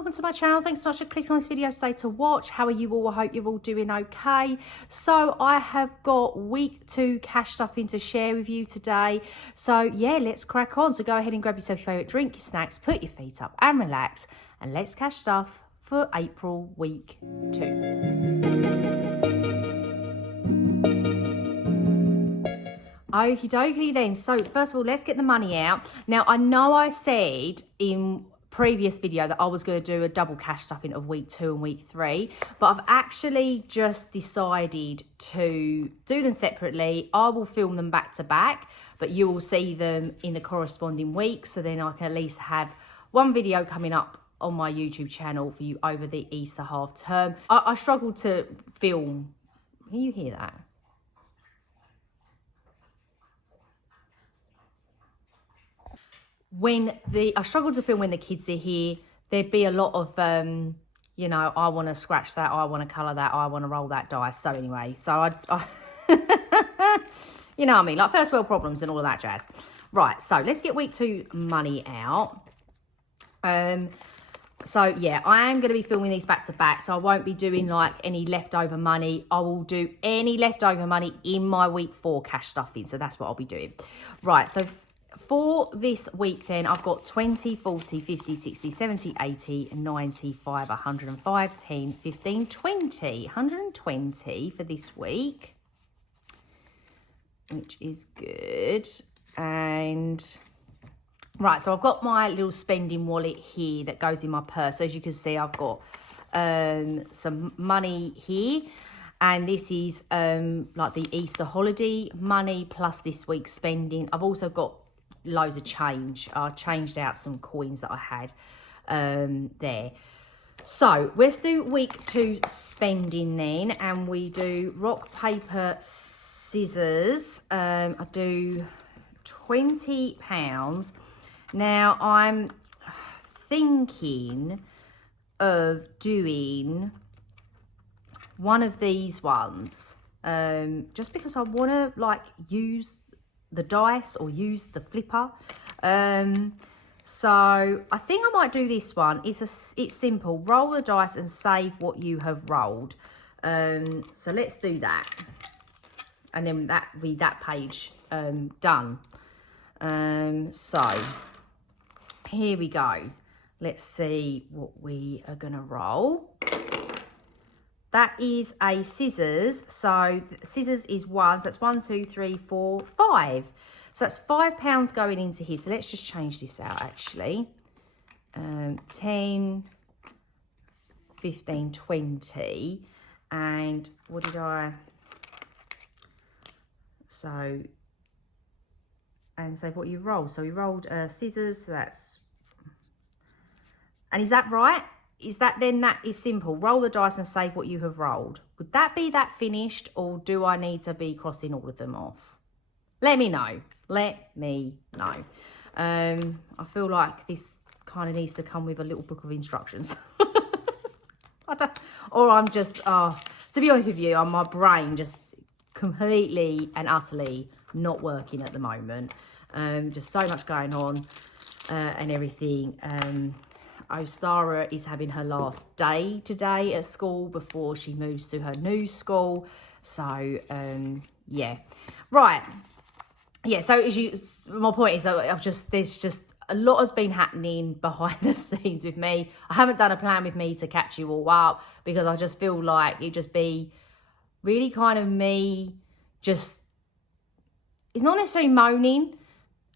welcome to my channel. Thanks so much for clicking on this video today to watch. How are you all? I hope you're all doing okay. So I have got week 2 cash stuffing to share with you today. So yeah, let's crack on. So go ahead and grab yourself your favourite drink, your snacks, put your feet up and relax, and let's cash stuff for April week 2. Okie dokie then. So first of all, let's get the money out. Now I know I said in previous video that I was going to do a double cash stuffing of week 2 and week 3, but I've actually just decided to do them separately. I will film them back to back, but you will see them in the corresponding week, so then I can at least have one video coming up on my YouTube channel for you over the Easter half term. I struggled to film. Can you hear that? I struggle to film when the kids are here. There'd be a lot of, you know, I want to scratch that, I want to colour that, I want to roll that dice. So anyway, so I you know what I mean, like first world problems and all of that jazz. Right, so let's get week 2 money out. So yeah, I am going to be filming these back to back, so I won't be doing like any leftover money. I will do any leftover money in my week 4 cash stuffing, so that's what I'll be doing. Right, so for this week then, I've got 20, 40, 50, 60, 70, 80, 95, 105, 10, 15, 20. 120 for this week, which is good. And right, so I've got my little spending wallet here that goes in my purse. So as you can see, I've got some money here. And this is like the Easter holiday money plus this week's spending. I've also got loads of change. I changed out some coins that I had there. So let's do week 2 spending then, and we do rock, paper, scissors. I do £20. Now I'm thinking of doing one of these ones, just because I want to like use the dice or use the flipper. So I think I might do this one. It's simple. Roll the dice and save what you have rolled. So let's do that, and then that page done. So here we go. Let's see what we are gonna roll. That is a scissors. So scissors is 1. So that's 1, 2, 3, 4, 5. So that's £5 going into here. So let's just change this out actually. 10, 15, 20. And what did I? So, and save what you rolled. So we rolled scissors. So that's, and is that right? Is that then, that is simple. Roll the dice and save what you have rolled. Would that be that finished, or do I need to be crossing all of them off? Let me know. Let me know. I feel like this kind of needs to come with a little book of instructions. Or I'm just, to be honest with you, my brain just completely and utterly not working at the moment. Just so much going on and everything. Ostara is having her last day today at school before she moves to her new school. So, yeah. Right. Yeah, so my point is there's just a lot has been happening behind the scenes with me. I haven't done a plan with me to catch you all up, because I just feel like it'd just be really kind of me just, it's not necessarily moaning,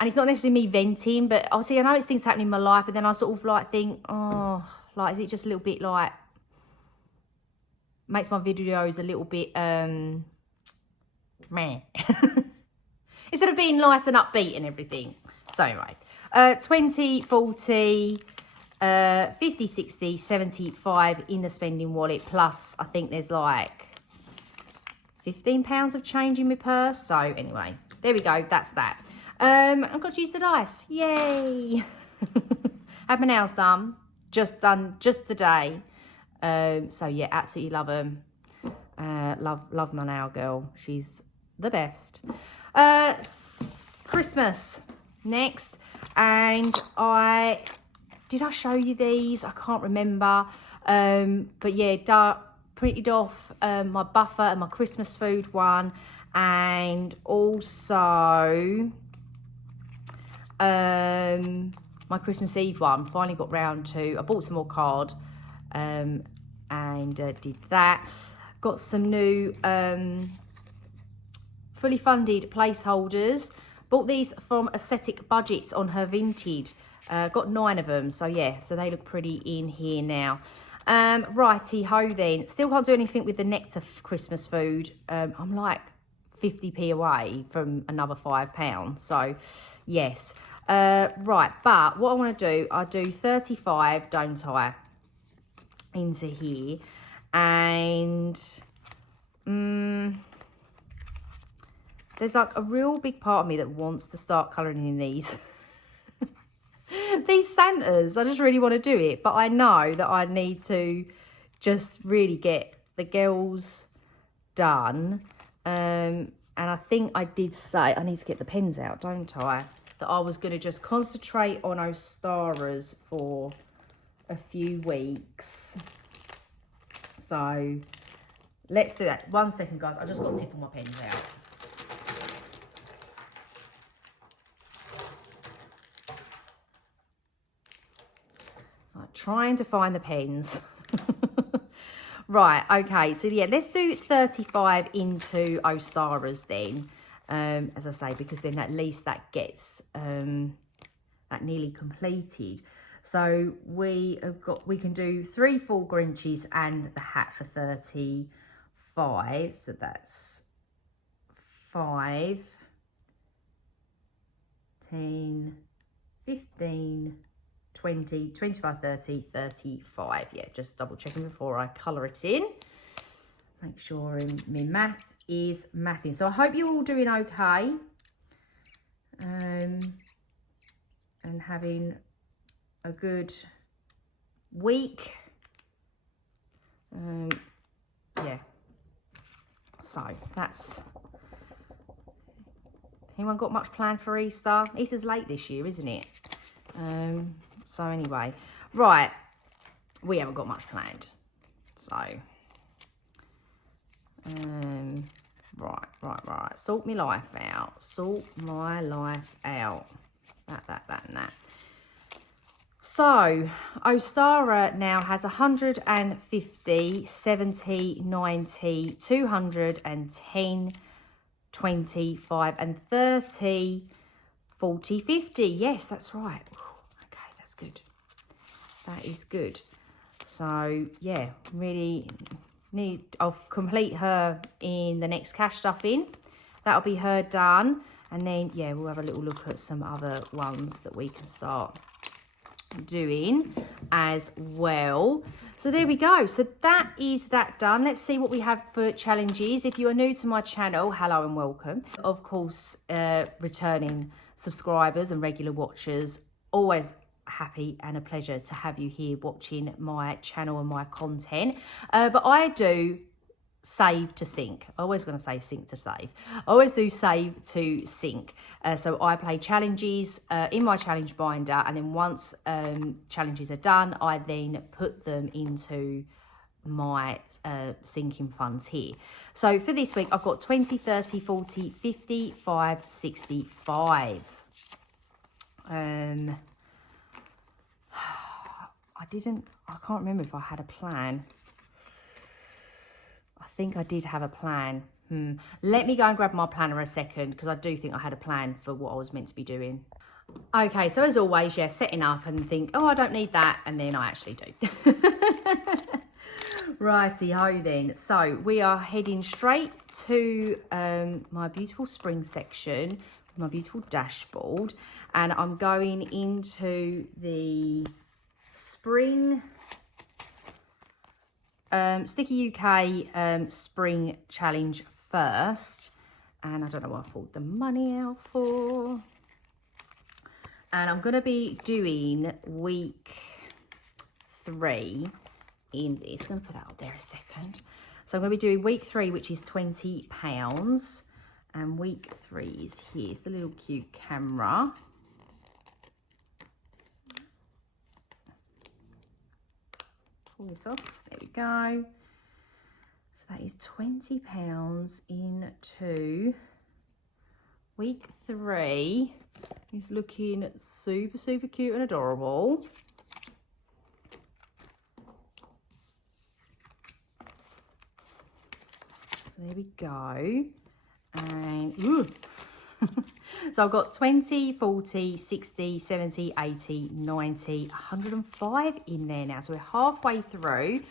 and it's not necessarily me venting, but obviously I know it's things happening in my life, but then I sort of like think, oh, like, is it just a little bit like, makes my videos a little bit, meh. Instead of being nice and upbeat and everything. So anyway, 20, 40, 50, 60, 75 in the spending wallet, plus I think there's like £15 of change in my purse. So anyway, there we go, that's that. I've got to use the dice. Yay! Had my nails done just today. So yeah, absolutely love them. Love my nail girl. She's the best. Christmas next, and I did I show you these? I can't remember. But yeah, printed off my buffer and my Christmas food one, and also my Christmas Eve one. Finally got round to, I bought some more card and did that. Got some new fully funded placeholders. Bought these from Aesthetic Budgets on her Vinted. Got 9 of them, so yeah, so they look pretty in here now. Righty ho then. Still can't do anything with the Nectar Christmas food. I'm like 50p away from another £5, so yes. Right, but what I want to do, I do 35, don't I, into here, and there's like a real big part of me that wants to start colouring in these these Santas. I just really want to do it, but I know that I need to just really get the girls done. And I think I did say, I need to get the pens out, don't I? That I was going to just concentrate on Ostaras for a few weeks. So let's do that. 1 second, guys. I just got to tip all my pens out. So I'm trying to find the pens. Right, okay. So yeah, let's do 35 into Ostaras then. As I say, because then at least that gets that nearly completed. So we can do 3 full Grinches and the hat for 35. So that's 5, 10, 15, 20, 25, 30, 35. Yeah, just double checking before I colour it in. Make sure my math is mathing. So I hope you're all doing okay. And having a good week. Yeah. So that's... Anyone got much planned for Easter? Easter's late this year, isn't it? So anyway, right. We haven't got much planned. So... right. Sort my life out. Sort my life out. That, and that. So, Ostara now has 150, 70, 90, 210, 25, and 30, 40, 50. Yes, that's right. Okay, that's good. That is good. So, yeah, really... I'll complete her in the next cash stuffing. That'll be her done, and then yeah, we'll have a little look at some other ones that we can start doing as well. So there we go. So that is that done. Let's see what we have for challenges. If you are new to my channel, hello and welcome. Of course, returning subscribers and regular watchers, always happy and a pleasure to have you here watching my channel and my content. But I do save to sync. I always going to say sync to save. I always do save to sync. So I play challenges in my challenge binder, and then once challenges are done, I then put them into my sinking funds here. So for this week, I've got 20, 30, 40, 50, 5, 65. I can't remember if I had a plan. I think I did have a plan. Let me go and grab my planner a second, because I do think I had a plan for what I was meant to be doing. Okay, so as always, yeah, setting up and think, oh, I don't need that, and then I actually do. Righty-ho then. So we are heading straight to my beautiful spring section, my beautiful dashboard, and I'm going into the spring Sticky UK spring challenge first, and I don't know what I pulled the money out for, and I'm going to be doing week 3 in this. I'm going to put that up there a second. So I'm going to be doing week 3, which is £20, and week 3 is here's the little cute camera. pull this off. There we go. So that is £20 into week 3. It's looking super, super cute and adorable. So there we go. And so I've got 20, 40, 60, 70, 80, 90, 105 in there now. So we're halfway through.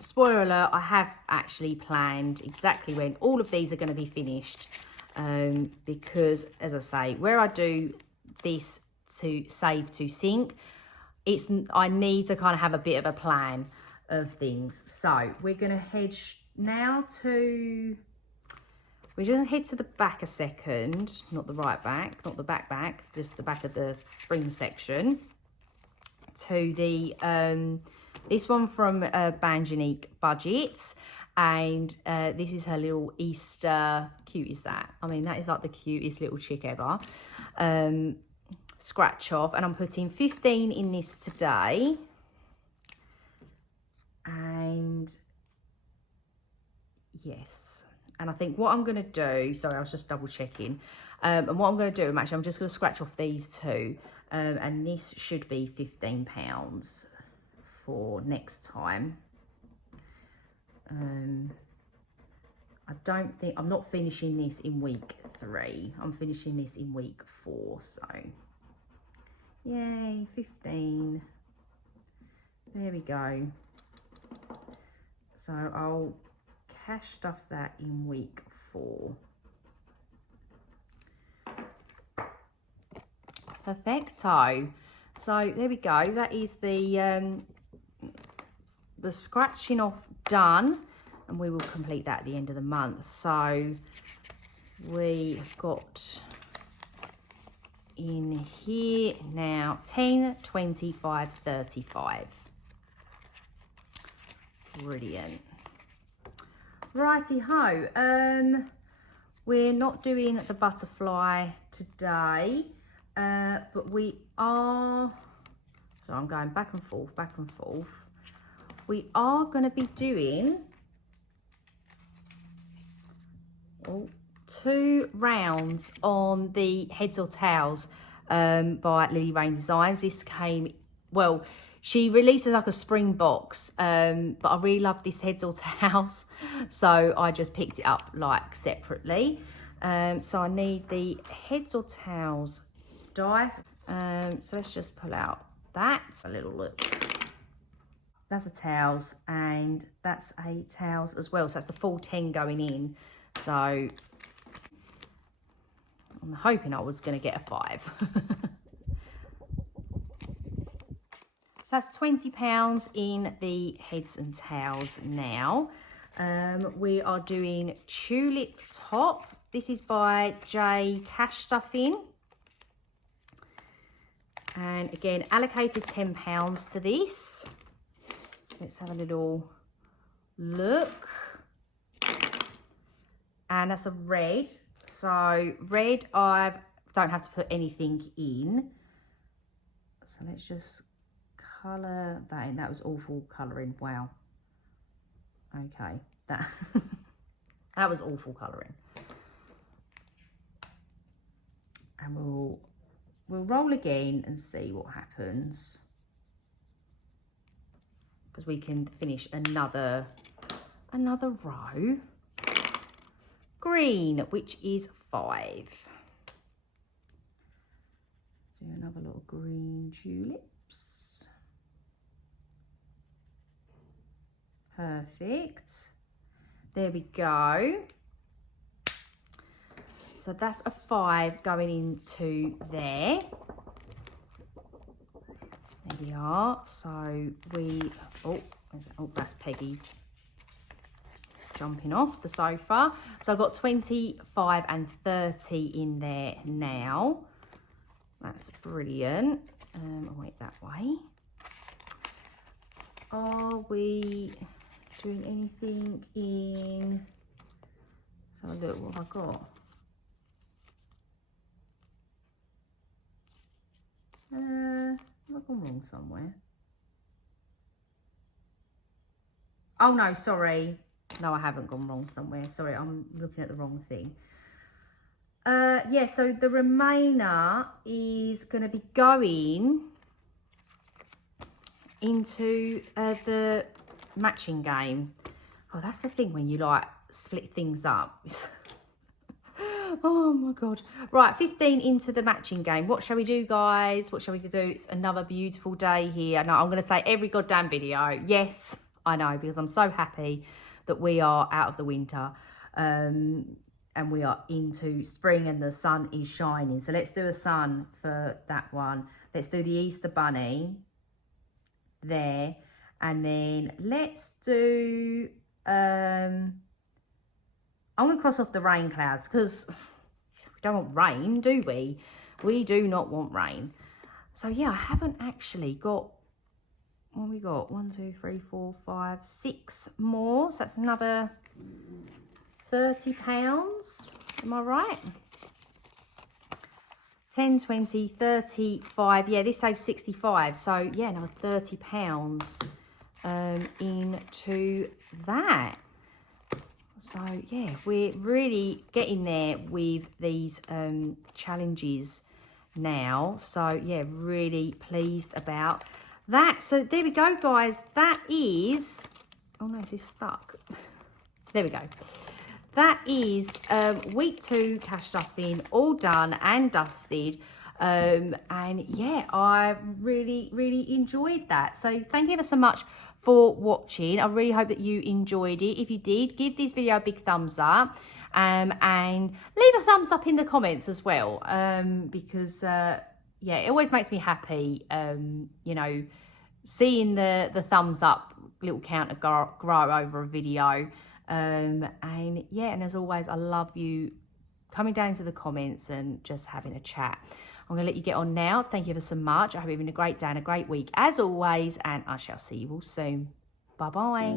Spoiler alert, I have actually planned exactly when all of these are going to be finished. Because, as I say, where I do this to save to sync, I need to kind of have a bit of a plan of things. So we're going to head now to... We're just going to head to the back a second, not the right back, not the back, just the back of the spring section. To the, this one from Banjanique Budgets. And this is her little Easter, cute is that? I mean, that is like the cutest little chick ever. Scratch off. And I'm putting 15 in this today. And yes. And I think what I'm going to do, sorry, I was just double checking. And what I'm going to do, I'm just going to scratch off these two. And this should be £15 for next time. I don't think, I'm not finishing this in week 3. I'm finishing this in week 4. So, yay, 15. There we go. So I'll cash stuff that in week 4. Perfecto. So there we go. That is the scratching off done, and we will complete that at the end of the month. So we have got in here now 10, 25, 35. Brilliant. Righty ho. We're not doing the butterfly today, but we are, so I'm going back and forth, we are going to be doing 2 rounds on the heads or tails by Lily Rain Designs. This came, well, she releases like a spring box, but I really love this heads or tails, so I just picked it up like separately. So I need the heads or tails dice. So let's just pull out that, a little look. That's a tails, and that's a tails as well. So that's the full 10 going in. So I'm hoping I was going to get a 5. So that's £20 in the heads and tails now. We are doing Tulip Top. This is by J Cash Stuffing. And again, allocated £10 to this. So let's have a little look. And that's a red. So red, I don't have to put anything in. So let's just colour that in. That was awful colouring. Wow. Okay, that that was awful colouring. And we'll roll again and see what happens, because we can finish another row. Green, which is 5. Do another little green tulips. Perfect. There we go. So that's a 5 going into there. There we are. So we, oh, that's Peggy jumping off the sofa. So I've got 25 and 30 in there now. That's brilliant. I'll wait that way. Are we doing anything in, so look, what have I got? Have I gone wrong somewhere? Oh, no, sorry. No, I haven't gone wrong somewhere. Sorry, I'm looking at the wrong thing. Yeah, so the remainder is going to be going into the matching game. Oh, that's the thing when you like split things up. Oh my God. Right, 15 into the matching game. What shall we do, guys? What shall we do? It's another beautiful day here. No, I'm going to say every goddamn video. Yes, I know, because I'm so happy that we are out of the winter. And we are into spring and the sun is shining. So let's do a sun for that one. Let's do the Easter Bunny there. And then let's do... I'm going to cross off the rain clouds because we don't want rain, do we? We do not want rain. So, yeah, I haven't actually got... What have we got? 1, 2, 3, 4, 5, 6 more. So that's another... £30, am I right? 10, 20, 35. Yeah, this saves 65. So, yeah, another £30 into that. So, yeah, we're really getting there with these challenges now. So, yeah, really pleased about that. So, there we go, guys. That is... Oh, no, this is stuck. There we go. That is week 2 cash stuffing, all done and dusted. And yeah, I really enjoyed that. So thank you ever so much for watching. I really hope that you enjoyed it. If you did, give this video a big thumbs up and leave a thumbs up in the comments as well. Because yeah, it always makes me happy, you know, seeing the thumbs up little counter grow over a video. And yeah, and as always, I love you coming down into the comments and just having a chat. I'm going to let you get on now. Thank you ever so much. I hope you're having a great day and a great week as always, and I shall see you all soon. Bye-bye.